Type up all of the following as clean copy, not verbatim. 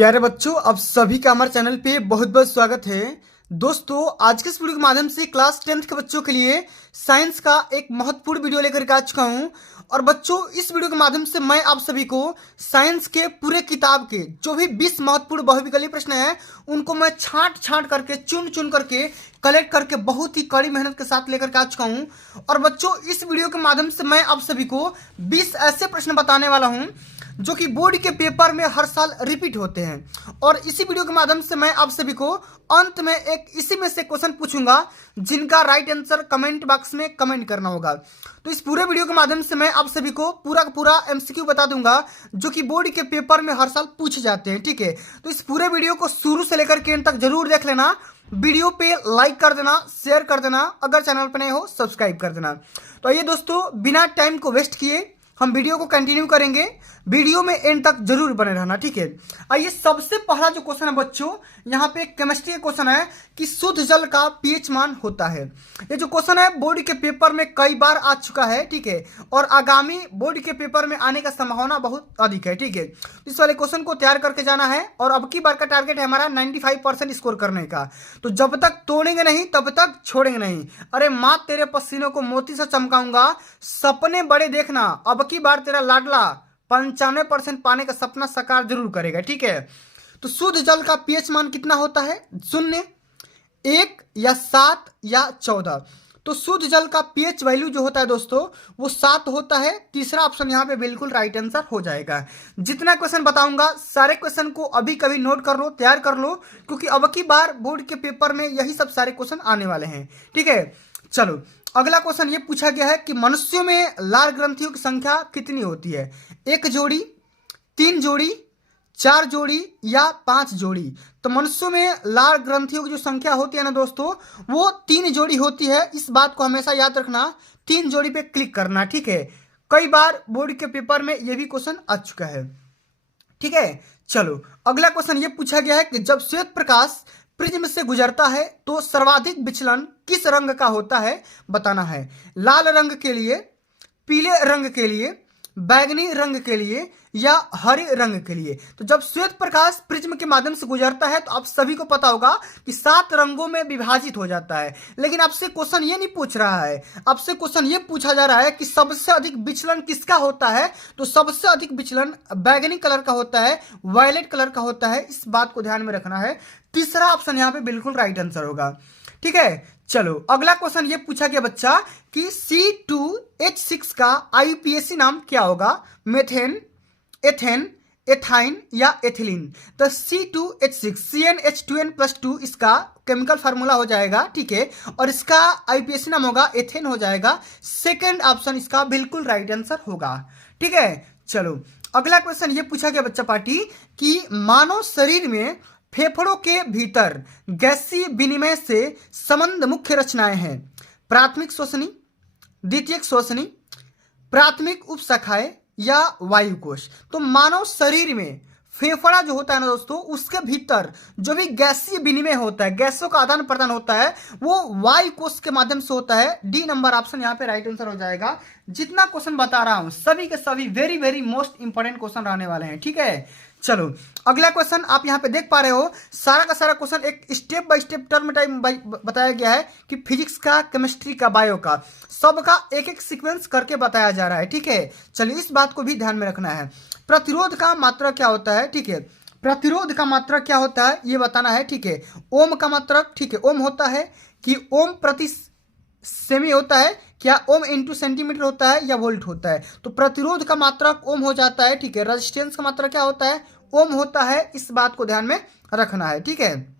प्यारे बच्चों, आप सभी का हमारे चैनल पे बहुत बहुत स्वागत है। दोस्तों, आज के इस वीडियो के माध्यम से क्लास 10th के बच्चों के लिए साइंस का एक महत्वपूर्ण वीडियो लेकर के आ चुका हूं। और बच्चों, इस वीडियो के माध्यम से मैं आप सभी को साइंस के पूरे किताब के जो भी 20 महत्वपूर्ण बहुविकल्पीय प्रश्न हैं उनको मैं छांट करके चुन करके कलेक्ट करके बहुत ही कड़ी मेहनत के साथ लेकर के आ चुका हूं। और बच्चों, इस वीडियो के माध्यम से मैं आप सभी को 20 ऐसे प्रश्न बताने वाला हूं जो कि बोर्ड के पेपर में हर साल रिपीट होते हैं। और इसी वीडियो के माध्यम से मैं आप सभी को अंत में एक इसी में से क्वेश्चन पूछूंगा जिनका राइट आंसर कमेंट बॉक्स में कमेंट करना होगा। तो इस पूरे वीडियो के माध्यम से मैं आप सभी को पूरा का पूरा एमसीक्यू बता दूंगा जो कि बोर्ड के पेपर में हर साल पूछे जाते हैं। ठीक है, तो इस पूरे वीडियो को शुरू से लेकर के एंड तक जरूर देख लेना। वीडियो पे लाइक कर देना, शेयर कर देना, अगर चैनल पर नए हो सब्सक्राइब कर देना। तो आइए दोस्तों, बिना टाइम को वेस्ट किए हम वीडियो को कंटिन्यू करेंगे। वीडियो में एंड तक जरूर बने रहना। ठीक है, आइए सबसे पहला जो क्वेश्चन है बच्चों, यहाँ पे केमिस्ट्री का क्वेश्चन है कि शुद्ध जल का पीएच मान होता है। ये जो क्वेश्चन है बोर्ड के पेपर में कई बार आ चुका है। ठीक है, और आगामी बोर्ड के पेपर में आने का संभावना बहुत अधिक है। ठीक है, इस वाले क्वेश्चन को तैयार करके जाना है और अब की बार का टारगेट है हमारा 95% स्कोर करने का। तो जब तक तोड़ेंगे नहीं तब तक छोड़ेंगे नहीं। अरे माँ तेरे पसीनों को मोती से चमकाऊंगा, सपने बड़े देखना, अब की बार तेरा लाडला 95% पाने का सपना साकार जरूर करेगा। ठीक है, तो शुद्ध जल का पीएच मान कितना होता है? 0, 1 या 7 या 14। तो शुद्ध जल का पीएच वैल्यू जो होता है दोस्तों वो 7 होता है। तीसरा ऑप्शन यहाँ पे बिल्कुल राइट आंसर हो जाएगा। जितना क्वेश्चन बताऊंगा सारे क्वेश्चन को अभी कभी नोट कर लो, तैयार कर लो, क्योंकि अब की बार बोर्ड के पेपर में यही सब सारे क्वेश्चन आने वाले हैं। ठीक है, चलो अगला क्वेश्चन ये पूछा गया है कि मनुष्यों में लार ग्रंथियों की संख्या कितनी होती है? 1 जोड़ी, 3 जोड़ी, 4 जोड़ी या 5 जोड़ी? तो मनुष्यों में लार ग्रंथियों की जो संख्या होती है ना दोस्तों वो 3 जोड़ी होती है। इस बात को हमेशा याद रखना, 3 जोड़ी पे क्लिक करना। ठीक है, कई बार बोर्ड के पेपर में ये भी क्वेश्चन आ चुका है। ठीक है, चलो अगला क्वेश्चन ये पूछा गया है कि जब श्वेत प्रकाश प्रिज्म से गुजरता है तो सर्वाधिक विचलन किस रंग का होता है? बताना है। लाल रंग के लिए, पीले रंग के लिए, बैगनी रंग के लिए या हरे रंग के लिए? तो जब श्वेत प्रकाश प्रिज्म के माध्यम से गुजरता है तो आप सभी को पता होगा कि 7 रंगों में विभाजित हो जाता है। लेकिन आपसे क्वेश्चन ये नहीं पूछ रहा है, आपसे क्वेश्चन ये पूछा जा रहा है कि सबसे अधिक विचलन किसका होता है? तो सबसे अधिक विचलन बैगनी कलर का होता है, वायलेट कलर का होता है। इस बात को ध्यान में रखना है। तीसरा ऑप्शन यहाँ पे बिल्कुल राइट आंसर होगा। ठीक है, चलो अगला क्वेश्चन ये पूछा गया बच्चा कि C2H6 का IUPAC नाम क्या होगा? मेथेन, एथेन, एथाइन या एथिलीन? तो C2H6 CnH2n+2 इसका केमिकल फार्मूला हो जाएगा। ठीक है, और इसका IUPAC नाम होगा एथेन हो जाएगा। सेकंड ऑप्शन इसका बिल्कुल राइट आंसर होगा। ठीक है, चलो अगला क्वेश्चन ये पूछा गया बच्चा पार्टी कि मानव शरीर में फेफड़ों के भीतर गैसीय विनिमय से संबंध मुख्य रचनाएं हैं। प्राथमिक श्वसनी, द्वितीयक श्वसनी, प्राथमिक उपशाखाएं या वायुकोश? तो मानव शरीर में फेफड़ा जो होता है ना दोस्तों उसके भीतर जो भी गैसीय विनिमय होता है, गैसों का आदान प्रदान होता है, वो वायुकोश के माध्यम से होता है। डी नंबर ऑप्शन यहाँ पे राइट आंसर हो जाएगा। जितना क्वेश्चन बता रहा हूं सभी के सभी very very most important question रहने वाले हैं। ठीक है, चलो अगला क्वेश्चन आप यहाँ पे देख पा रहे हो, सारा का सारा क्वेश्चन एक step by step term time बताया गया है कि फिजिक्स का, केमिस्ट्री का, बायो का, सबका एक एक सीक्वेंस करके बताया जा रहा है। ठीक है, चलिए इस बात को भी ध्यान में रखना है। प्रतिरोध का मात्रा क्या होता है? ठीक है, प्रतिरोध का मात्रा क्या होता है ये बताना है। ठीक है, ओम का मात्रक, ठीक है, ओम होता है कि ओम प्रति सेमी होता है, क्या ओम इंटू सेंटीमीटर होता है या वोल्ट होता है? तो प्रतिरोध का मात्रक ओम हो जाता है। ठीक है, रेजिस्टेंस का मात्रक क्या होता है? ओम होता है। इस बात को ध्यान में रखना है। ठीक है,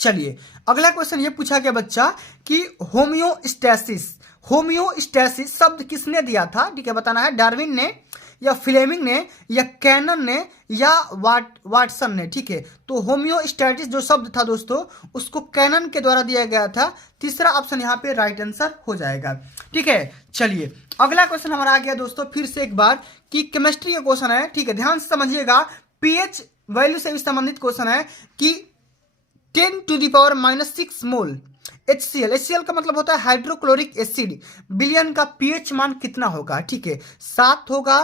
चलिए अगला क्वेश्चन ये पूछा गया बच्चा कि होम्योस्टैसिस, होम्योस्टैसिस शब्द किसने दिया था? ठीक है, बताना है। डार्विन ने या फ्लेमिंग ने या कैनन ने या वाटसन ने? ठीक है, तो होम्योस्टैटिस जो शब्द था दोस्तों उसको कैनन के द्वारा दिया गया था। तीसरा ऑप्शन यहाँ पे राइट आंसर हो जाएगा। ठीक है, चलिए अगला क्वेश्चन हमारा आ गया दोस्तों फिर से एक बार कि केमिस्ट्री का क्वेश्चन है। ठीक है, ध्यान से समझिएगा, पीएच वैल्यू से भी संबंधित क्वेश्चन है कि 10⁻⁻6 मोल HCl का मतलब होता है हाइड्रोक्लोरिक एसिड बिलियन का पीएच मान कितना होगा? ठीक है, 7 होगा,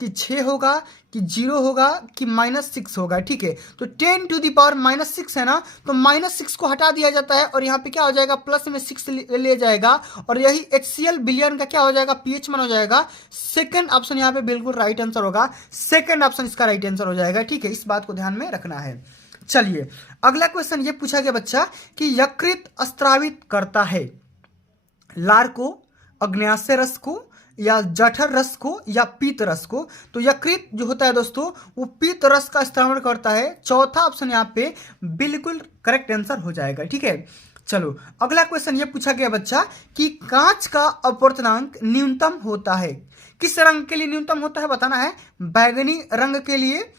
कि 6 होगा कि 0 होगा कि -6 होगा। ठीक है, तो 10 टू दी पावर -6 है ना, तो -6 को हटा दिया जाता है और यहाँ पे क्या हो जाएगा, प्लस में 6 ले जाएगा और यही HCl बिलियन का क्या हो जाएगा, pH मान हो जाएगा। सेकंड ऑप्शन यहाँ पे बिल्कुल राइट आंसर होगा, सेकंड ऑप्शन इसका राइट आंसर हो जाएगा। ठीक है, इस बात को ध्यान में रखना है। चलिए अगला क्वेश्चन ये पूछा गया बच्चा कि यकृत स्त्रावित करता है लार को, अग्न्याशय रस को, या जठर रस को, या पीत रस को। तो यकृत जो होता है दोस्तों वो पीत रस का स्त्रावण करता है। चौथा ऑप्शन यहाँ पे बिल्कुल करेक्ट आंसर हो जाएगा। ठीक है, चलो अगला क्वेश्चन ये पूछा गया बच्चा कि कांच का अपवर्तनांक न्यूनतम होता है, किस रंग के लिए न्यूनतम होता है बताना है। बैगनी रंग के लिए,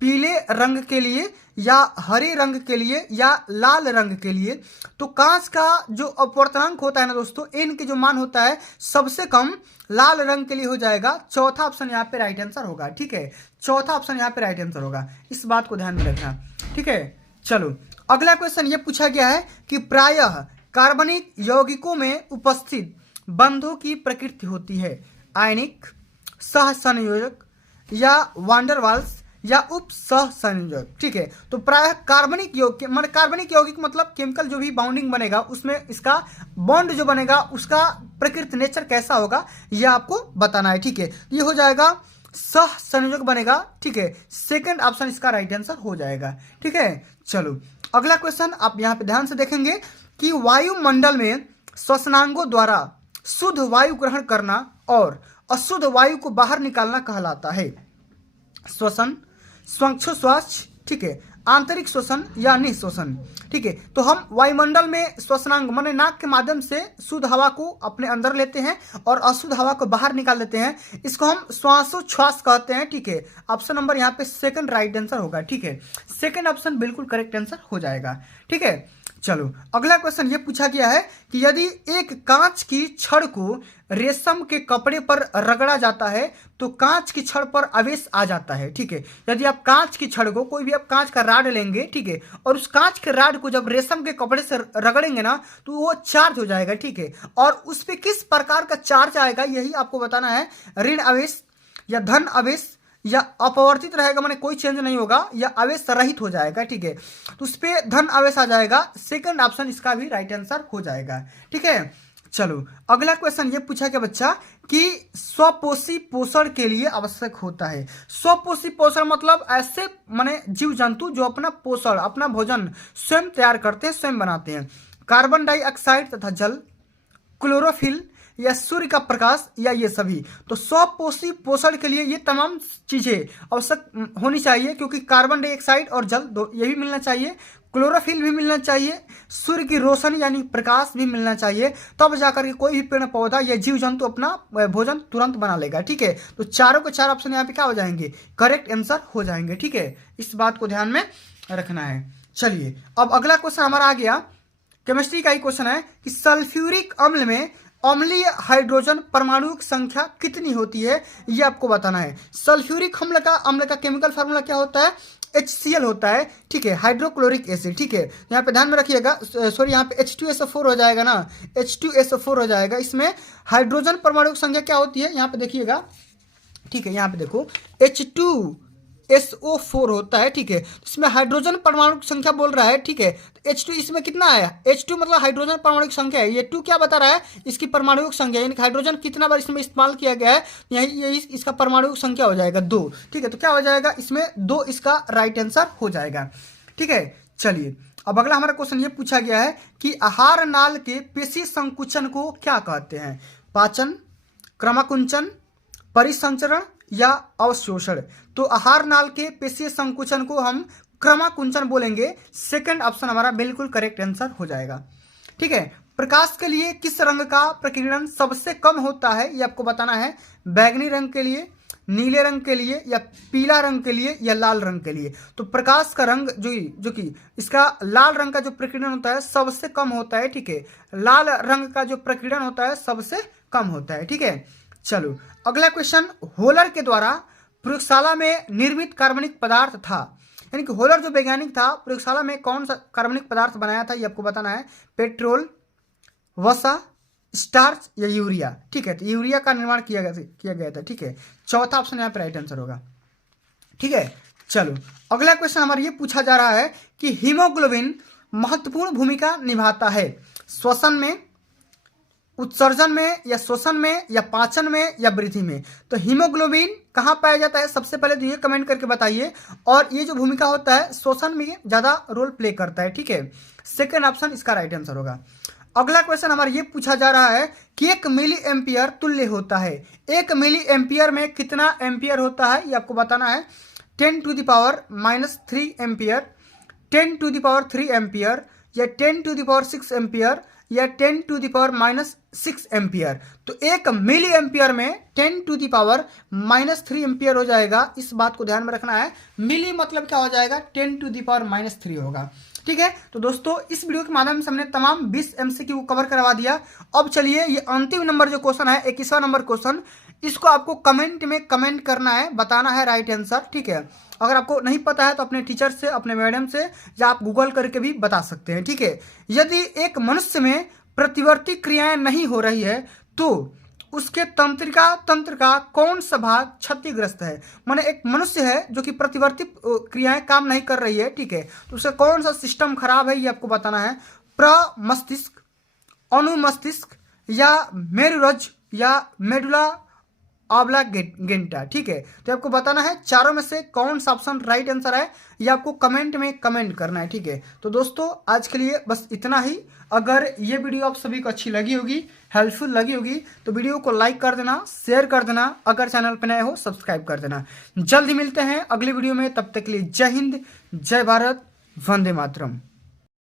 पीले रंग के लिए, या हरे रंग के लिए, या लाल रंग के लिए। तो कांच का जो अपवर्तनांक होता है ना दोस्तों, एन के जो मान होता है सबसे कम लाल रंग के लिए हो जाएगा। चौथा ऑप्शन यहाँ पे राइट आंसर होगा। ठीक है, चौथा ऑप्शन यहाँ पे राइट आंसर होगा, इस बात को ध्यान में रखना। ठीक है, चलो अगला क्वेश्चन ये पूछा गया है कि प्रायः कार्बनिक यौगिकों में उपस्थित बंधों की प्रकृति होती है आयनिक, सह संयोजक, या वांडरवाल्स, या उप सह संयोजक। ठीक है, तो प्रायः कार्बनिक यौगिक मतलब कार्बनिक यौगिक मतलब केमिकल जो भी बाउंडिंग बनेगा उसमें इसका बॉन्ड जो बनेगा उसका प्रकृति नेचर कैसा होगा ये आपको बताना है। ठीक है, ये हो जाएगा सह संयोजक बनेगा। ठीक है, सेकंड ऑप्शन इसका राइट आंसर हो जाएगा। ठीक है, चलो अगला क्वेश्चन आप यहाँ पे ध्यान से देखेंगे कि वायुमंडल में श्वसनांगों द्वारा शुद्ध वायु ग्रहण करना और अशुद्ध वायु को बाहर निकालना कहलाता है श्वसन, श्वास, ठीक है, आंतरिक श्वसन या निःश्वसन। ठीक है, तो हम वायुमंडल में श्वसनांग माने नाक के माध्यम से शुद्ध हवा को अपने अंदर लेते हैं और अशुद्ध हवा को बाहर निकाल देते हैं, इसको हम श्वासोच्छ्वास कहते हैं। ठीक है, ऑप्शन नंबर यहाँ पे सेकंड राइट आंसर होगा। ठीक है, सेकंड ऑप्शन बिल्कुल करेक्ट आंसर हो जाएगा। ठीक है, चलो अगला क्वेश्चन ये पूछा गया है कि यदि एक कांच की छड़ को रेशम के कपड़े पर रगड़ा जाता है तो कांच की छड़ पर आवेश आ जाता है। ठीक है, यदि आप कांच की छड़ को, कोई भी आप कांच का राड लेंगे, ठीक है, और उस कांच के राड को जब रेशम के कपड़े से रगड़ेंगे ना तो वो चार्ज हो जाएगा। ठीक है, और उस पर किस प्रकार का चार्ज आएगा यही आपको बताना है। ऋण आवेश, या धन आवेश, या अपवर्तित रहेगा माने कोई चेंज नहीं होगा, या आवेश रहित हो जाएगा। ठीक है, तो उस पर धन आवेश आ जाएगा। सेकंड ऑप्शन इसका भी राइट आंसर हो जाएगा। ठीक है, चलो अगला क्वेश्चन ये पूछा गया बच्चा कि स्वपोषी पोषण के लिए आवश्यक होता है। स्वपोषी पोषण मतलब ऐसे माने जीव जंतु जो अपना पोषण, अपना भोजन स्वयं तैयार करते हैं, स्वयं बनाते हैं। कार्बन डाइऑक्साइड तथा जल, क्लोरोफिल, या सूर्य का प्रकाश, या ये सभी। तो स्वपोषी पोषण के लिए ये तमाम चीजें आवश्यक होनी चाहिए, क्योंकि कार्बन डाइऑक्साइड और जल ये भी मिलना चाहिए, क्लोरोफिल भी मिलना चाहिए, सूर्य की रोशनी यानी प्रकाश भी मिलना चाहिए, तब जाकर के कोई भी पेड़ पौधा या जीव जंतु अपना भोजन तुरंत बना लेगा। ठीक है, तो चारों के चार ऑप्शन यहाँ पे क्या हो जाएंगे, करेक्ट आंसर हो जाएंगे। ठीक है, इस बात को ध्यान में रखना है। चलिए अब अगला क्वेश्चन हमारा आ गया, केमिस्ट्री का ही क्वेश्चन है कि सल्फ्यूरिक अम्ल में अम्लीय हाइड्रोजन परमाणु की संख्या कितनी होती है ये आपको बताना है। सल्फ्यूरिक अम्ल का केमिकल फार्मूला क्या होता है, HCl होता है। ठीक है, हाइड्रोक्लोरिक एसिड। ठीक है, यहाँ पे ध्यान में रखिएगा, सॉरी यहाँ पे H2SO4 हो जाएगा ना, H2SO4 हो जाएगा। इसमें हाइड्रोजन परमाणु की संख्या क्या होती है यहाँ पे देखिएगा। ठीक है, यहाँ पे देखो H2SO4 होता है। ठीक है, इसमें हाइड्रोजन परमाणु की संख्या बोल रहा है। ठीक है, तो H2 इसमें कितना है, H2 मतलब हाइड्रोजन परमाणु की संख्या है, ये 2 क्या बता रहा है, इसकी परमाणु की संख्या, यानी हाइड्रोजन कितना बार इसमें इस्तेमाल किया गया है, यही इसका परमाणु की संख्या हो जाएगा 2। ठीक है, तो क्या हो जाएगा इसमें 2 इसका राइट आंसर हो जाएगा। ठीक है, चलिए अब अगला हमारा क्वेश्चन ये पूछा गया है कि आहार नाल के पेशी संकुचन को क्या कहते हैं, पाचन, क्रमाकुंचन, परिसंचरण, या अवशोषण। तो आहार नाल के पेशीय संकुचन को हम क्रमाकुंचन बोलेंगे। सेकंड ऑप्शन हमारा बिल्कुल करेक्ट आंसर हो जाएगा। ठीक है, प्रकाश के लिए किस रंग का प्रकीर्णन सबसे कम होता है ये आपको बताना है। बैगनी रंग के लिए, नीले रंग के लिए, या पीला रंग के लिए, या लाल रंग के लिए। तो प्रकाश का रंग जो कि इसका लाल रंग का जो प्रकीर्णन होता है सबसे कम होता है। ठीक है, लाल रंग का जो प्रकीर्णन होता है सबसे कम होता है। ठीक है, चलो अगला क्वेश्चन, होलर के द्वारा प्रयोगशाला में निर्मित कार्बनिक पदार्थ था, यानी कि होलर जो वैज्ञानिक था प्रयोगशाला में कौन सा कार्बनिक पदार्थ बनाया था ये आपको बताना है। पेट्रोल, वसा, स्टार्च या यूरिया। ठीक है, तो यूरिया का निर्माण किया गया था। ठीक है, चौथा ऑप्शन यहाँ पे राइट आंसर होगा। ठीक है, चलो अगला क्वेश्चन हमारा ये पूछा जा रहा है कि हीमोग्लोबिन महत्वपूर्ण भूमिका निभाता है श्वसन में, उत्सर्जन में, या शोषण में, या पाचन में, या वृद्धि में। तो हीमोग्लोबिन कहाँ पाया जाता है, सबसे पहले तो ये कमेंट करके बताइए। और ये जो भूमिका होता है शोषण में ज्यादा रोल प्ले करता है। ठीक है, सेकेंड ऑप्शन इसका राइट आंसर होगा। अगला क्वेश्चन हमारा ये पूछा जा रहा है कि 1 मिली एम्पियर तुल्य होता है। 1 मिली एम्पियर में कितना एम्पियर होता है ये आपको बताना है। 10⁻³ एम्पियर, 10⁻³ एम्पियर, या 10⁻6 एम्पियर, या 10⁻⁻6 एम्पियर। तो 1 मिली एम्पियर में 10⁻³ एम्पियर हो जाएगा। इस बात को ध्यान में रखना है। मिली मतलब क्या हो जाएगा, 10⁻³ होगा। ठीक है, तो दोस्तों इस वीडियो के माध्यम से हमने तमाम 20 MCQ को कवर करवा दिया। अब चलिए ये अंतिम नंबर जो क्वेश्चन है 21वां नंबर क्वेश्चन, इसको आपको कमेंट में कमेंट करना है, बताना है राइट आंसर। ठीक है, अगर आपको नहीं पता है तो अपने टीचर से, अपने मैडम से, या आप गूगल करके भी बता सकते हैं। ठीक है, यदि एक मनुष्य में प्रतिवर्ती क्रियाएं नहीं हो रही है तो उसके तंत्र का कौन सा भाग क्षतिग्रस्त है। माने एक मनुष्य है जो कि प्रतिवर्ती क्रियाएं काम नहीं कर रही है। ठीक है, तो उसका कौन सा सिस्टम खराब है ये आपको बताना है। प्रमस्तिष्क, अनुमस्तिष्क, या मेरुरज्जु, या मेडुला ऑब्लांगेटा। ठीक है, तो आपको बताना है चारों में से कौन सा ऑप्शन राइट आंसर है, ये आपको कमेंट में कमेंट करना है। ठीक है, तो दोस्तों आज के लिए बस इतना ही। अगर ये वीडियो आप सभी को अच्छी लगी होगी, हेल्पफुल लगी होगी, तो वीडियो को लाइक कर देना, शेयर कर देना, अगर चैनल पर नए हो सब्सक्राइब कर देना। जल्द ही मिलते हैं अगली वीडियो में, तब तक के लिए जय हिंद, जय भारत, वंदे मातरम।